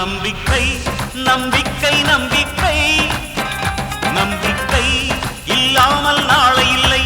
நம்பிக்கை நம்பிக்கை நம்பிக்கை நம்பிக்கை இல்லாமல் நாளை இல்லை.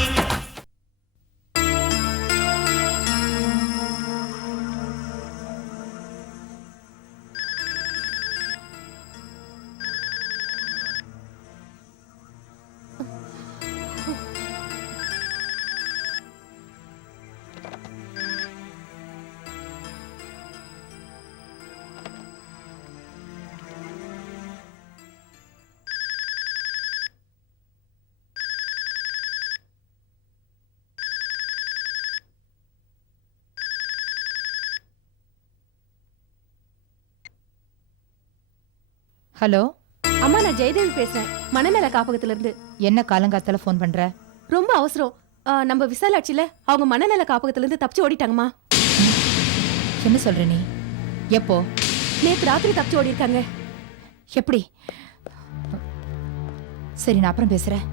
ஹலோ அம்மா, நான் ஜெயதேவி பேசுறேன், மனநல காப்பகத்துல இருந்து. என்ன காலங்காத்தால ஃபோன் பண்ற? ரொம்ப அவசரம். நம்ம விசாலாட்சியில அவங்க மனநல காப்பகத்துல இருந்து தப்பிச்சு ஓடிட்டாங்கம்மா. என்ன சொல்ற நீ? எப்போ? நேத்து ராத்திரி தப்பிச்சு ஓடி இருக்காங்க. எப்படி? சரி, நான் அப்புறம் பேசுறேன்.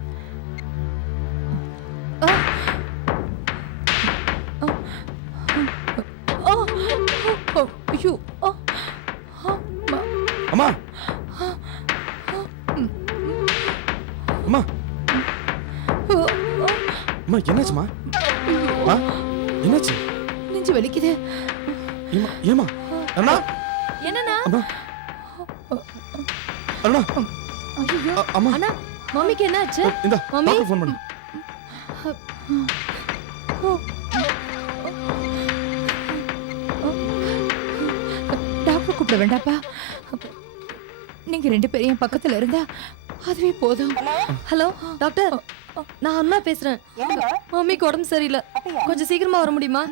அம்மா அம்மா அம்மா என்னாச்சுமா? என்னாச்சு? நெஞ்சு வலிக்குது. ஏமா அண்ணா? என்னண்ணா? அம்மா அண்ணா அம்மா அண்ணா, மம்மிக்கு என்னாச்சு? இந்த மம்மி டாக்டர் ஃபோன் பண்ணு. டாக்டர் கூப்பிட வேண்டாப்பா. நீங்க 2 பேரும் என் பக்கத்துல இருந்தா அதுவே போதும். ஹலோ டாக்டர், நான் அண்ணா பேசுறேன். மம்மிக்கு உடம்பு சரியில்லை, கொஞ்சம் சீக்கிரமா வர முடியுமா?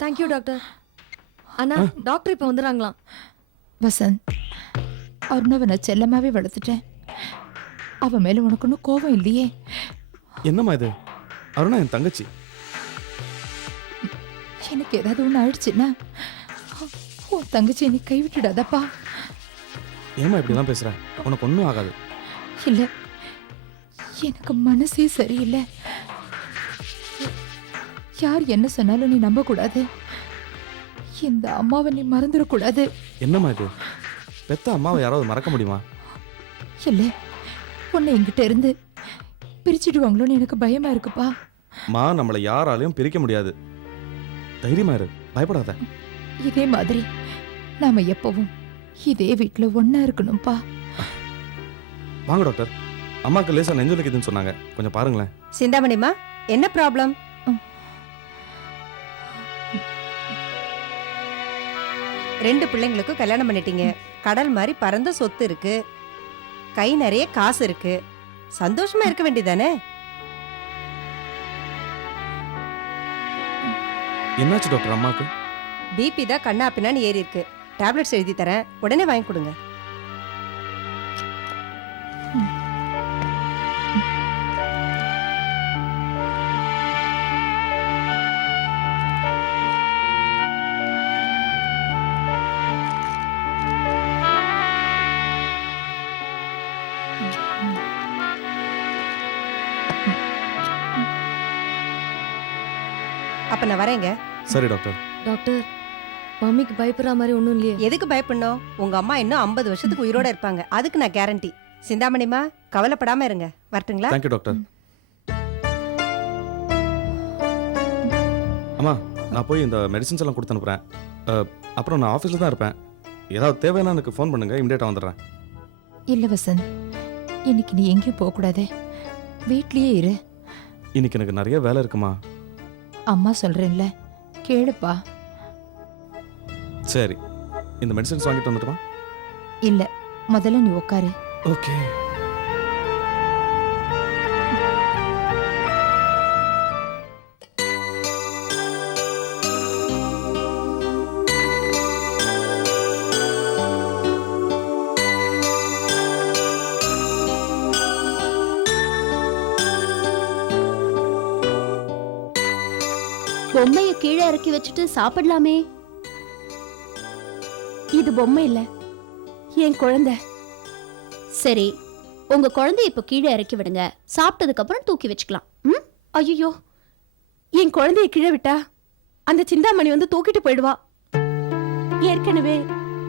Thank you doctor. அண்ணா, டாக்டர் இப்ப வந்துடுறாங்களாம். வசந்த், அருணாவை நான் செல்லமாவே வளர்த்துட்டேன். அவ மேல உனக்கு ஒன்றும் கோபம் இல்லையே? என்னம்மா இது? அருணா என் தங்கச்சி. எனக்கு ஏதாவது ஒண்ணு ஆயிடுச்சுன்னா உன் தங்கச்சி நீ கைவிட்டுடாதப்பா. ஏமா இப்படிலாம் பேசுற? உனக்கு ஒன்றும் ஆகாது. இல்ல, எனக்கு மனசே சரியில்லை. யார் என்ன சொன்னாலும் நீ நம்ப கூடாது. இந்த அம்மாவை நீ மறந்துடக்கூடாது. என்னம்மா இது? பெத்த அம்மாவை யாராவது மறக்க முடியுமா? இல்ல, உன்னை என்கிட்ட இருந்து பிரிச்சுடுவாங்களோன்னு எனக்கு பயமா இருக்குப்பா. மா, நம்மளை யாராலையும் பிரிக்க முடியாது. தைரியமா இரு, பயப்படாத. இதே மாதிரி நாம எப்பவும் இதே வீட்டுல ஒன்னா இருக்கணும்பா. வாங்க டாக்டர். அம்மாக்கு லேசா நெஞ்சு வலிக்குதுன்னு சொன்னாங்க, கொஞ்சம் பாருங்களேன். சிந்தாமணிமா, என்ன ப்ராப்ளம்? ரெண்டு பிள்ளைங்களுக்கும் கல்யாணம் பண்ணிட்டீங்க. கடல் மாதிரி பரந்த சொத்து இருக்கு, கை நிறைய காசு இருக்கு. சந்தோஷமா இருக்க வேண்டியதானே? என்னாச்சு டாக்டர் அம்மாக்கு? பிபி தான் கண்ணா பின்னான்னு ஏறி இருக்கு. டேப்லெட்ஸ் எழுதி தரேன், உடனே வாங்கி கொடுங்க. அப்ப நான் வரேங்க. சரி டாக்டர். டாக்டர், மம்மிக்கு பயப்படுற மாதிரி ஒண்ணும் இல்லையே? எதுக்கு பயப்படணும்? உங்க அம்மா இன்னும் 50 வருஷத்துக்கு உயிரோட இருப்பாங்க, அதுக்கு நான் கேரண்டி. சிந்தாமணிமா, கவலைப்படாம இருங்க. வரட்டுங்களா? Thank you doctor. அம்மா, நான் போய் இந்த மெடிசின்ஸ் எல்லாம் கொடுத்து அனுப்புறேன். அப்புறம் நான் ஆஃபீஸில் தான் இருப்பேன். ஏதாவது தேவைன்னா எனக்கு ஃபோன் பண்ணுங்க, இமிடியேட்டாக வந்துடுறேன். இல்ல வசந்த், இன்னைக்கு நீ எங்கேயும் போக கூடாது, வீட்லயே இரு. இன்னைக்கு எனக்கு நிறைய வேலை இருக்குமா. அம்மா சொல்றேன்ல, கேளுப்பா. சரி, இந்த மெடிசின்ஸ் வாங்கிட்டு வந்துட்டுமா? இல்ல, முதல்ல நீ உட்காரு. ஓகே. பொம்மைய கீழே இறக்கி வச்சுட்டு சாப்பிடலாமே. இது பொம்மை இல்ல, என் குழந்தை. சரி, உங்க குழந்தைய இப்ப கீழே இறக்கி விடுங்க, சாப்பிட்டதுக்கு அப்புறம் தூக்கி வச்சுக்கலாம். ஐயோ, என் குழந்தைய கீழே விட்டா அந்த சிந்தாமணி வந்து தூக்கிட்டு போயிடுவா. ஏற்கனவே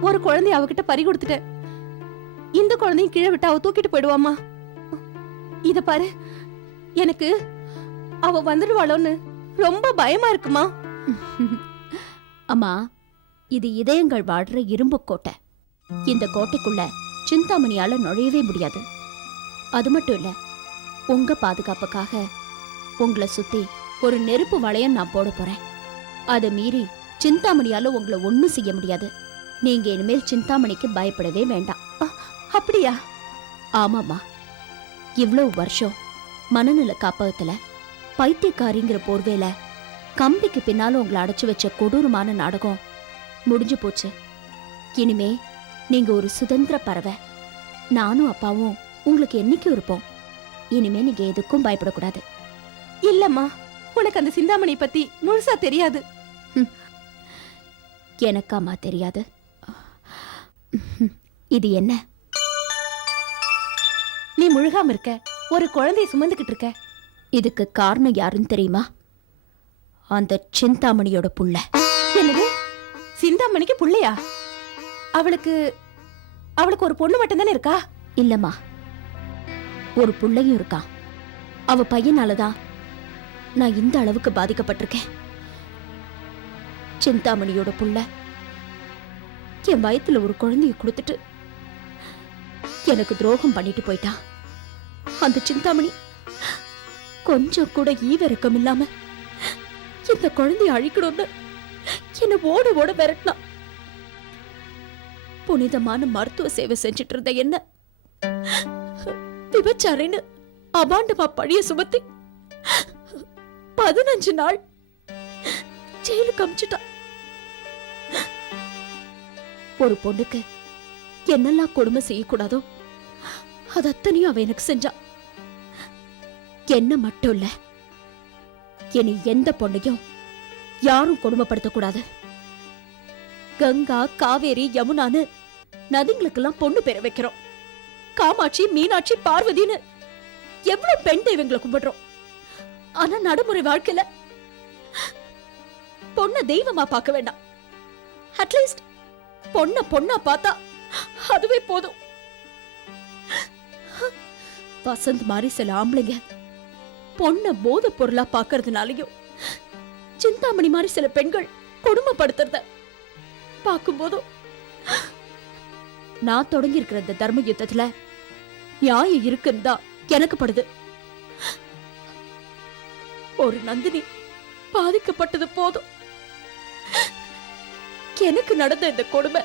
ஒரு குழந்தைய அவகிட்ட பறி கொடுத்துட்டேன். இந்த குழந்தையும் கீழே விட்டு அவ தூக்கிட்டு போயிடுவாமா. இத பாரு, எனக்கு அவ வந்துடுவாளோன்னு ரொம்ப பயமா இருக்குமா. அம்மா, இது இதயங்கள் வாடுற இரும்பு கோட்டை. இந்த கோட்டைக்குள்ள சிந்தாமணியால நுழையவே முடியாது. அது மட்டும் இல்ல, உங்க பாதுகாப்புக்காக உங்களை சுத்தி ஒரு நெருப்பு வளையம் நான் போட போறேன். அதை மீறி சிந்தாமணியால உங்களை ஒண்ணும் செய்ய முடியாது. நீங்க இனிமேல் சிந்தாமணிக்கு பயப்படவே வேண்டாம். அப்படியா? ஆமாம்மா, இவ்வளவு வருஷம் மனநல காப்பகத்துல பைத்தியக்காரிங்கிற போர்வேல கம்பிக்கு பின்னால உங்களை அடைச்சு வச்ச கொடூரமான நாடகம் முடிஞ்சு போச்சு. இனிமே நீங்க ஒரு சுதந்திர பறவை. நானும் அப்பாவும் உங்களுக்கு என்னைக்கு இருப்போம். இனிமே நீங்க எதுக்கும் பயப்படக்கூடாது. இல்லம்மா, உனக்கு அந்த சிந்தாமணி பத்தி முழுசா தெரியாது. எனக்காமா தெரியாது? இது என்ன? நீ முழுகாம இருக்க, ஒரு குழந்தைய சுமந்துகிட்டு இருக்க. இதுக்கு காரணம் யாருன்னு தெரியுமா? அந்த சிந்தாமணியோட புள்ள. என்னது? சிந்தாமணிக்கு புள்ளையா? அவளுக்கு ஒரு பொண்ணு மட்டும்தானே இருக்கா? இல்லம்மா, ஒரு புள்ளையும் இருக்கான். அவ பையனாலதான் நான் இந்த அளவுக்கு பாதிக்கப்பட்டிருக்கேன். சிந்தாமணியோட புள்ள என் வயத்துல ஒரு குழந்தைய கொடுத்துட்டு எனக்கு துரோகம் பண்ணிட்டு போயிட்டான். அந்த சிந்தாமணி கொஞ்சம் கூட ஈவிரக்கம் இல்லாம இந்த குழந்தைய அழிக்கணும்னு என்ன ஓட ஓட விரட்டினா. புனிதமான மருத்துவ சேவை செஞ்சிட்டு இருந்த என்ன விபச்சாரின்னு அபாண்டமா பழிய சுமத்தி 15 நாள் ஜெயிலுக்கு அமிச்சிட்டா. ஒரு பொண்ணுக்கு என்னெல்லாம் கொடுமை செய்யக்கூடாதோ அது அத்தனையும் அவ எனக்கு செஞ்சா. என்ன மட்டும் இல்ல, இனி எந்த பொண்ணையும் யாரும் கொடுமைப்படுத்தக்கூடாது. கங்கா, காவேரி, யமுனான்னு நதிங்களுக்கெல்லாம் பொண்ணு பேர வைக்கிறோம். காமாட்சி, மீனாட்சி, பார்வதின்னு எவ்வளவு பெண் தெய்வங்களை கும்பிடுறோம். ஆனா நடைமுறை வாழ்க்கையில பொண்ண தெய்வமா பார்க்க வேண்டாம். அட்லீஸ்ட் பொண்ணா பார்த்தா அதுவே போதும். வசந்த் மாதிரி சில ஆம்பளைங்க பொண்ண போத பொருளா பாக்குறதுனாலயும் சிந்தாமணி மாதிரி சில பெண்கள் கொடுமைப்படுத்துறத பார்க்கும்போதும் நான் தொடங்கி இருக்கிற இந்த தர்ம யுத்தத்துல நியாயம் இருக்குன்னு தான் எனக்கு படுது. ஒரு நந்தினி பாதிக்கப்பட்டது போதும். எனக்கு நடந்த இந்த கொடுமை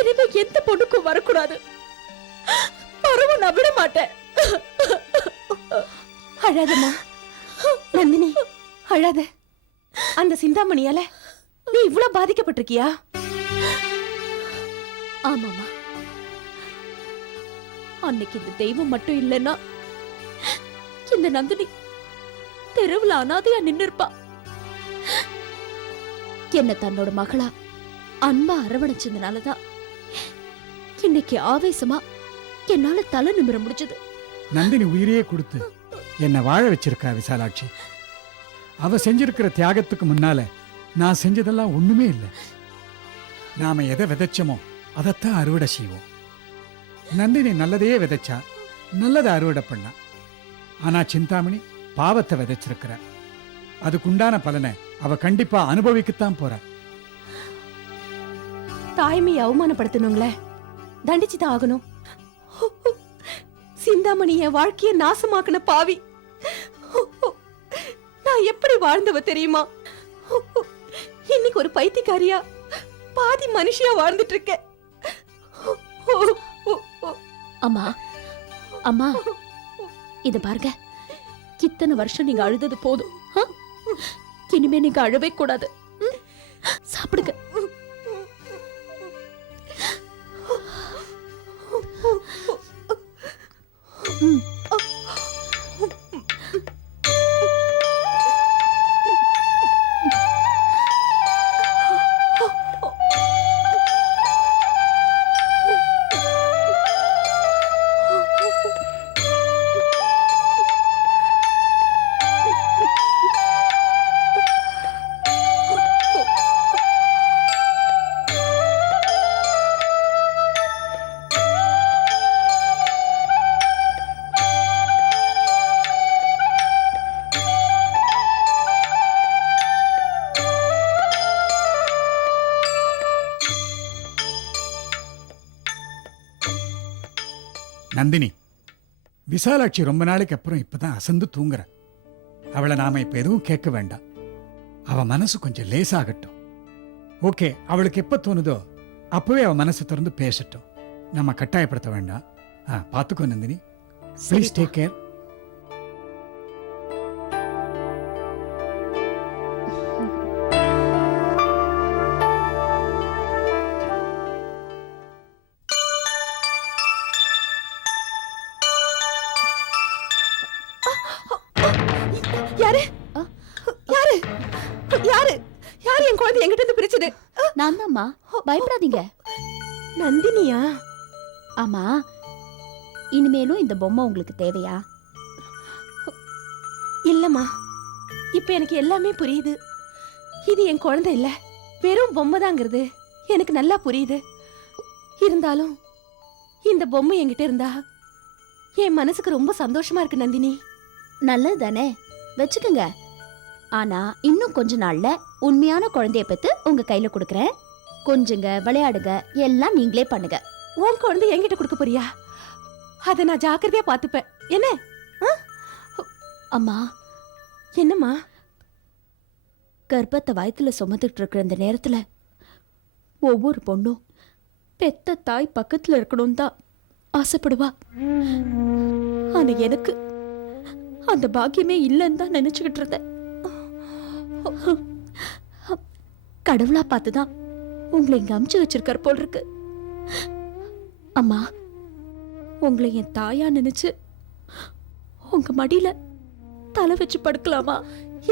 இனிமே எந்த பொண்ணுக்கும் வரக்கூடாது. வரவும் நான் விட மாட்டேன். அழாதம்மா நந்தினி, அழாத. அந்த சிந்தாமணியால நீ இவ்வளவு பாதிக்கப்பட்டிருக்கியா? ஆமாமா, அன்னைக்கு இந்த தெய்வம் மட்டும் இல்லைன்னா இந்த நந்தினி தெருவுல அனாதையா நின்னு இருப்பா. என்ன தன்னோட மகளா அன்பா அரவணைச்சதுனாலதான் இன்னைக்கு ஆவேசமா என்னால தலை நிமிர முடிச்சது. நந்தினி உயிரையே கொடுத்து என்னை வாழ வச்சிருக்கா விசாலாட்சி. அவ செஞ்சிருக்கிற தியாகத்துக்கு முன்னால நான் செஞ்சதெல்லாம் ஒண்ணுமே இல்லை. நாம எதை விதைச்சோமோ அதைத்தான் அறுவடை செய்வோம். நந்தினி நல்லதையே விதைச்சா, நல்லதை அறுவடை பண்ணா. ஆனா சிந்தாமணி பாவத்தை விதைச்சிருக்கிற. அதுக்குண்டான பலனை அவ கண்டிப்பா அனுபவிக்கத்தான் போற. தாய்மையை அவமானப்படுத்தணுங்களே, தண்டிச்சுதான் ஆகணும். சிந்தாமணி என் வாழ்க்கைய நாசமாக்குன பாவி. நான் எப்படி வாழ்ந்தவ தெரியுமா? இன்னைக்கு ஒரு பைத்தியக்காரியா பாதி மனுஷியா வாழ்ந்துட்டு இருக்கேன். அம்மா அம்மா, இத பாருங்க, இத்தனை வருஷம் நீங்க அழுதது போதும். இனிமே நீங்க அழவே கூடாது. சாப்பிடுங்க. நந்தினி, விசாலாட்சி ரொம்ப நாளைக்கு அப்புறம் இப்பதான் அசந்து தூங்குற. அவளை நாம இப்ப எதுவும் கேட்க வேண்டாம். அவ மனசு கொஞ்சம் லேசாகட்டும். ஓகே, அவளுக்கு எப்ப தோணுதோ அப்பவே அவ மனசு திறந்து பேசட்டும். நம்ம கட்டாயப்படுத்த வேண்டாம். பாத்துக்கோ நந்தினி. Please take care. யாரு யாரு யாரு யாரு என் குழந்தை என்கிட்ட இருந்து பிரிச்சது? நான் தான்மா, பயப்படாதீங்க. நந்தினியா? ஆமா, இனிமேலும் இந்த பொம்மை உங்களுக்கு தேவையா? இல்லம்மா, இப்ப எனக்கு எல்லாமே புரியுது. இது என் குழந்தை இல்ல, வெறும் பொம்மை தாங்கிறது எனக்கு நல்லா புரியுது. இருந்தாலும் இந்த பொம்மை என்கிட்ட இருந்தா என் மனசுக்கு ரொம்ப சந்தோஷமா இருக்கு நந்தினி. நல்லது தானே, வச்சுக்கோங்க. ஆனா இன்னும் கொஞ்ச நாள்ல உண்மையான குழந்தைய பெத்து உங்க கையில கொடுக்கறேன். கொஞ்சங்க, விளையாடுங்க, எல்லாம் நீங்களே பண்ணுங்க. உன் குழந்தை என்கிட்ட கொடுக்க போறியா? அதை நான் ஜாக்கிரதையா பாத்துப்பேன். என்ன? அம்மா, என்னம்மா? கர்ப்பத்தை வயித்துல சுமந்துட்டு இருக்கிற இந்த நேரத்துல ஒவ்வொரு பொண்ணும் பெத்த தாய் பக்கத்துல இருக்கணும் தான் ஆசைப்படுவா. ஆனா எனக்கு அந்த பாக்கியமே இல்லைன்னு தான் நினைச்சுக்கிட்டு இருந்தேன். கடவுளா பார்த்துதான் உங்களை இங்க அமுச்சு வச்சிருக்கார் போல் இருக்கு. அம்மா, உங்களை என் தாயா நினைச்சு உங்க மடியில தலை வச்சு படுக்கலாமா?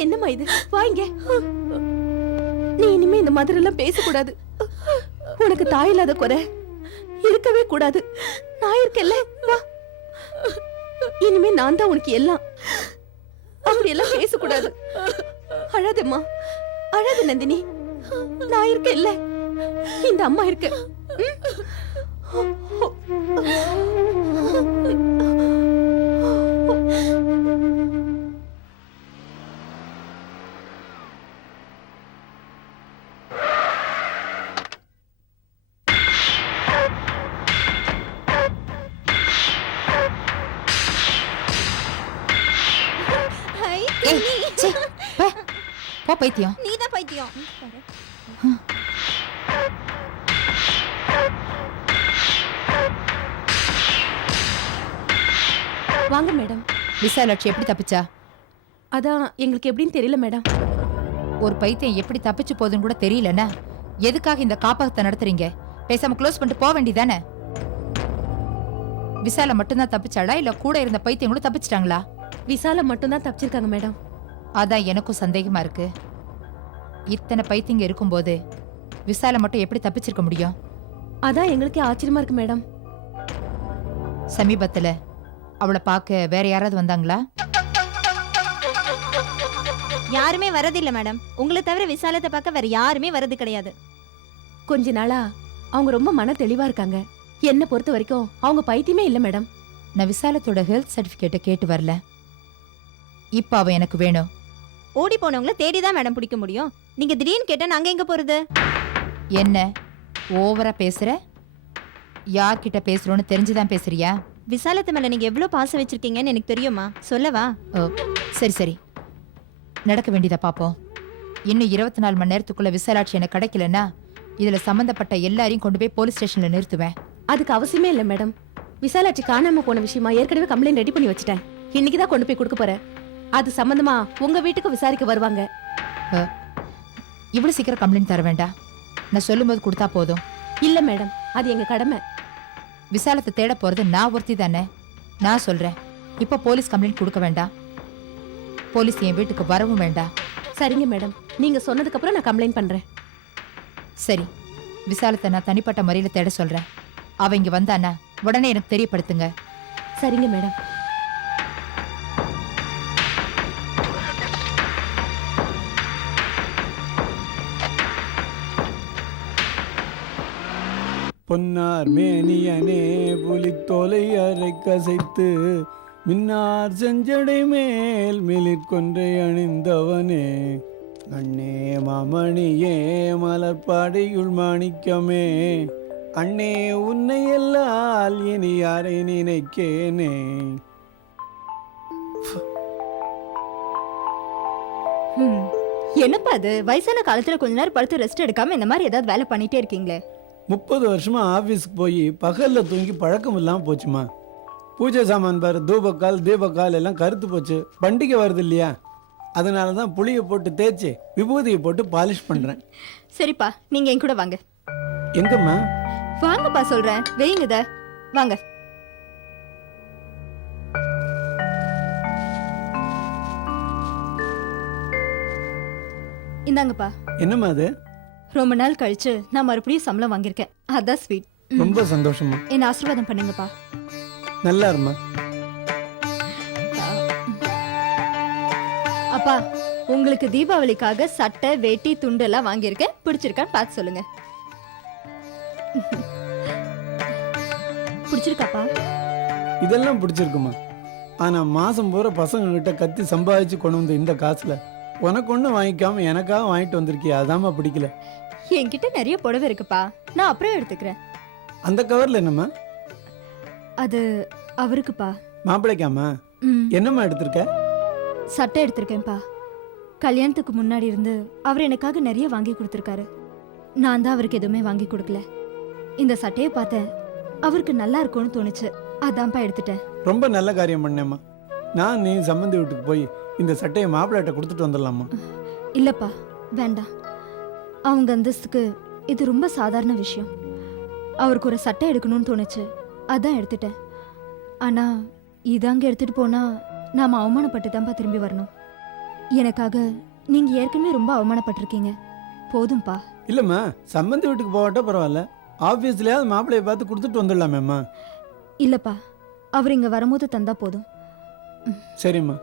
என்னம்மா இது? வாங்க. நீ இனிமே இந்த மாதிரி எல்லாம் பேசக்கூடாது. உனக்கு தாய் இல்லாத குறை இருக்கவே கூடாது. நான் இருக்கேன்ல, வா. இனிமே நான் தான் உனக்கு எல்லாம். அப்படி எல்லாம் பேசக்கூடாது. அழாதம்மா, அழாத நந்தினி. நான் இருக்கேன்ல, இந்த அம்மா இருக்கு. போ பைத்தியம். நீதான் பைத்தியம். வாங்க மேடம். விசாலாட்சி எப்படி தப்பிச்சா? அதான் எங்களுக்கு எப்படின்னு தெரியல மேடம். ஒரு பைத்தியம் எப்படி தப்பிச்சு போகுதுன்னு கூட தெரியலன்னா எதுக்காக இந்த காப்பகத்தை நடத்துறீங்க? பேசாம க்ளோஸ் பண்ணிட்டு போக வேண்டியதானே? விசால மட்டும்தான் தப்பிச்சாளா, இல்ல கூட இருந்த பைத்தியம் கூட தப்பிச்சிட்டாங்களா? விசால மட்டும்தான் தப்பிச்சிருக்காங்க மேடம். அதான் எனக்கும் சந்தேகமா இருக்கு. இத்தனை பைத்தியங்க இருக்கும்போது விசால மட்டும் எப்படி தப்பிச்சிருக்க முடியும்? அதான் எங்களுக்கே ஆச்சரியமா இருக்கு மேடம். சமீபத்துல அவளை பார்க்க வேற யாராவது வந்தாங்களா? யாருமே வரதில்லை மேடம். உங்களை தவிர விசாலத்தை பார்க்க வேற யாருமே வரது கிடையாது. கொஞ்ச நாளா அவங்க ரொம்ப மன தெளிவா இருக்காங்க. என்ன பொறுத்த வரைக்கும் அவங்க பைத்தியமே இல்ல மேடம். நான் விசாலத்தோட ஹெல்த் சர்டிபிகேட்டை கேட்டு வரல. இப்ப அவ எனக்கு வேணும். ஓடி போனவங்கள தேடிதான் மேடம் பிடிக்க முடியும். நீங்க திடீர்னு கேட்டா நாங்க எங்க போறது? என்ன ஓவரா பேசுற? யார்கிட்ட பேசுறோன்னு தெரிஞ்சுதான் பேசுறியா? விசாலத்து மேல நீங்க எவ்வளவு பாசம் வச்சிருக்கீங்கன்னு எனக்கு தெரியுமா? சொல்லவா? சரி சரி, நடக்க வேண்டியதை பாப்போம். இன்னும் 24 மணி நேரத்துக்குள்ள விசாலாட்சி எனக்கு கிடைக்கலன்னா இதுல சம்பந்தப்பட்ட எல்லாரையும் கொண்டு போய் போலீஸ் ஸ்டேஷன்ல நிறுத்துவேன். அதுக்கு அவசியமே இல்ல மேடம். விசாலாட்சி காணாம போன விஷயமா ஏற்கனவே கம்ப்ளைண்ட் ரெடி பண்ணி வச்சுட்டேன். இன்னைக்குதான் கொண்டு போய் கொடுக்க போறேன். அது சம்பந்தமா உங்க வீட்டுக்கு விசாரிக்க வருவாங்க. இவ்வளவு சீக்கிரம் கம்ப்ளைண்ட் தர வேண்டாம். நான் சொல்லும்போது கொடுத்தா போதும். இல்ல மேடம், அது எங்க கடமை. விசாலத்தை தேட போறது நான் ஒருத்தி தானே. நான் சொல்றேன், இப்ப போலீஸ் கம்ப்ளைண்ட் கொடுக்க வேண்டாம். போலீஸ் என் வீட்டுக்கு வரவும் வேண்டாம். சரிங்க மேடம், நீங்க சொன்னதுக்கு அப்புறம் நான் கம்ப்ளைண்ட் பண்றேன். சரி, விசாலத்தை நான் தனிப்பட்ட முறையில தேட சொல்றேன். அவ இங்க வந்தானா உடனே எனக்கு தெரியப்படுத்துங்க. சரிங்க மேடம். பொன்னார் மேனியனே புலித்தோலை அரை கசைத்து மின்னார் செஞ்சடை மேல் மிளிர்கொன்றை அணிந்தவனே, கண்ணே மாமணியே மலர்பாடையுள் மாணிக்கமே, அண்ணே உன்னை எல்லால் இனி யாரை நினைக்கேனே. என்னப்பா அது வயசான காலத்துல கொஞ்ச நேரம் படுத்து ரெஸ்ட் எடுக்காம இந்த மாதிரி ஏதாவது வேலை பண்ணிட்டே இருக்கீங்களே? 30 வருஷமா ஆஃபீஸ்க்கு போய் பகல்ல தூங்கி பழக்கம் இல்லாமல் போச்சுமா. பூஜை சாமான் பாரு, தூபக்கால் தீபக்கால் எல்லாம் கருத்து போச்சு. பண்டிகை வருது இல்லையா, அதனால தான் புளியை போட்டு தேய்ச்சி விபூதியை போட்டு பாலிஷ் பண்ணுறேன். சரிப்பா, நீங்க என் கூட வாங்க. எங்கம்மா? வாங்கப்பா சொல்றேன், வைங்கத வாங்க. இந்தாங்கப்பா. என்னம்மா அது? ரொம்ப நாள் கழிச்சு நான் மறுபடியும் சம்பளம் வாங்கியிருக்கேன், அதான் ஸ்வீட். ரொம்ப சந்தோஷமா. என்ன ஆசீர்வாதம் பண்ணுங்கப்பா. நல்லா இருமா. அப்பா, உங்களுக்கு தீபாவளிக்காக சட்டை வேட்டி துண்டு எல்லாம் வாங்கியிருக்கேன், பிடிச்சிருக்கான்னு பார்த்து சொல்லுங்க. பிடிச்சிருக்காப்பா? இதெல்லாம் பிடிச்சிருக்குமா. ஆனா மாசம் பூரா பசங்க கிட்ட கத்தி சம்பாதிச்சு கொண்டு வந்த இந்த காசுல உனக்கு ஒண்ணு வாங்கிக்காம எனக்காக வாங்கிட்டு வந்திருக்கிய, அதாம்மா பிடிக்கல. என்கிட்ட நிறைய புடவை இருக்குப்பா, நான் அப்புறம் எடுத்துக்கிறேன். அந்த கவர்ல என்னம்மா? அது அவருக்குப்பா. மாப்பிள்ளைக்காமா? என்னம்மா எடுத்திருக்க? சட்டை எடுத்திருக்கேன்ப்பா. கல்யாணத்துக்கு முன்னாடி இருந்து அவர் எனக்காக நிறைய வாங்கி கொடுத்துருக்காரு. நான் தான் அவருக்கு எதுவுமே வாங்கி கொடுக்கல. இந்த சட்டையை பார்த்தேன், அவருக்கு நல்லா இருக்கும்னு தோணுச்சு, அதான்ப்பா எடுத்துட்டேன். ரொம்ப நல்ல காரியம் பண்ணேம்மா. நான் நீ சம்பந்தி வீட்டுக்கு போய் இந்த சட்டையை மாப்பிள்ளைகிட்ட கொடுத்துட்டு வந்துடலாமா? இல்லப்பா, வேண்டாம். அவங்க அந்தஸ்துக்கு இது ரொம்ப சாதாரண விஷயம். அவருக்கு ஒரு சட்டை எடுக்கணும்னு தோணுச்சு, அதான் எடுத்துட்டேன். ஆனா இதாங்க எடுத்துட்டு போனா நாம அவமானப்பட்டு தான்ப்பா திரும்பி வரணும். எனக்காக நீங்க ஏற்கனவே ரொம்ப அவமானப்பட்டிருக்கீங்க, போதும்பா. இல்லம்மா, சம்பந்தி வீட்டுக்கு போகட்டா பரவாயில்ல, ஆஃபீஸ்லயாவது மாப்பிள்ளையை பார்த்து கொடுத்துட்டு வந்துடலாமேம்மா. இல்லப்பா, அவர் இங்க வரும்போது தந்தா போதும். சரிம்மா.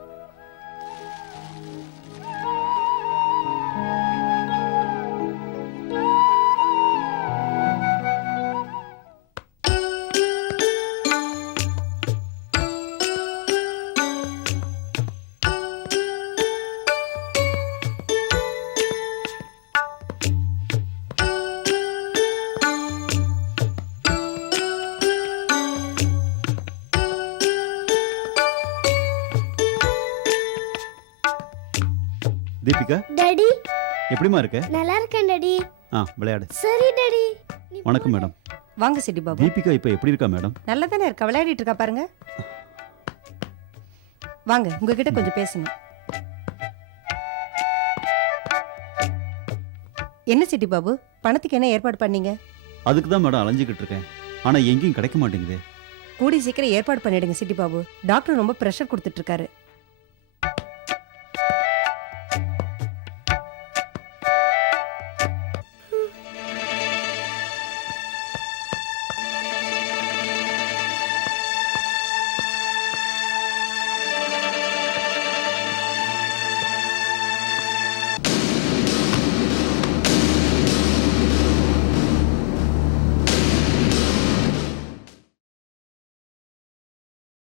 தீபிகா, டாடி எப்படிமா இருக்க? நல்லா இருக்கேன் டாடி. விளையாடு. சரி டாடி. வணக்கம் மேடம். வாங்க சிட்டி பாபு. தீபிகா இப்போ எப்படி இருக்கா மேடம்? நல்லா தானே இருக்கா, விளையாடிட்டு இருக்கா பாருங்க. வாங்க, உங்ககிட்ட கொஞ்சம் பேசணும். என்ன சிட்டி பாபு, பணத்துக்கு என்ன ஏற்பாடு பண்ணீங்க? அதுக்கு தான் மேடம் அலைஞ்சிக்கிட்டு இருக்கேன், ஆனால் எங்கேயும் கிடைக்க மாட்டேங்குது. கூடி சீக்கிரம் ஏற்பாடு பண்ணிடுங்க சிட்டி பாபு. டாக்டர் ரொம்ப ப்ரெஷர் கொடுத்துட்டு இருக்காரு.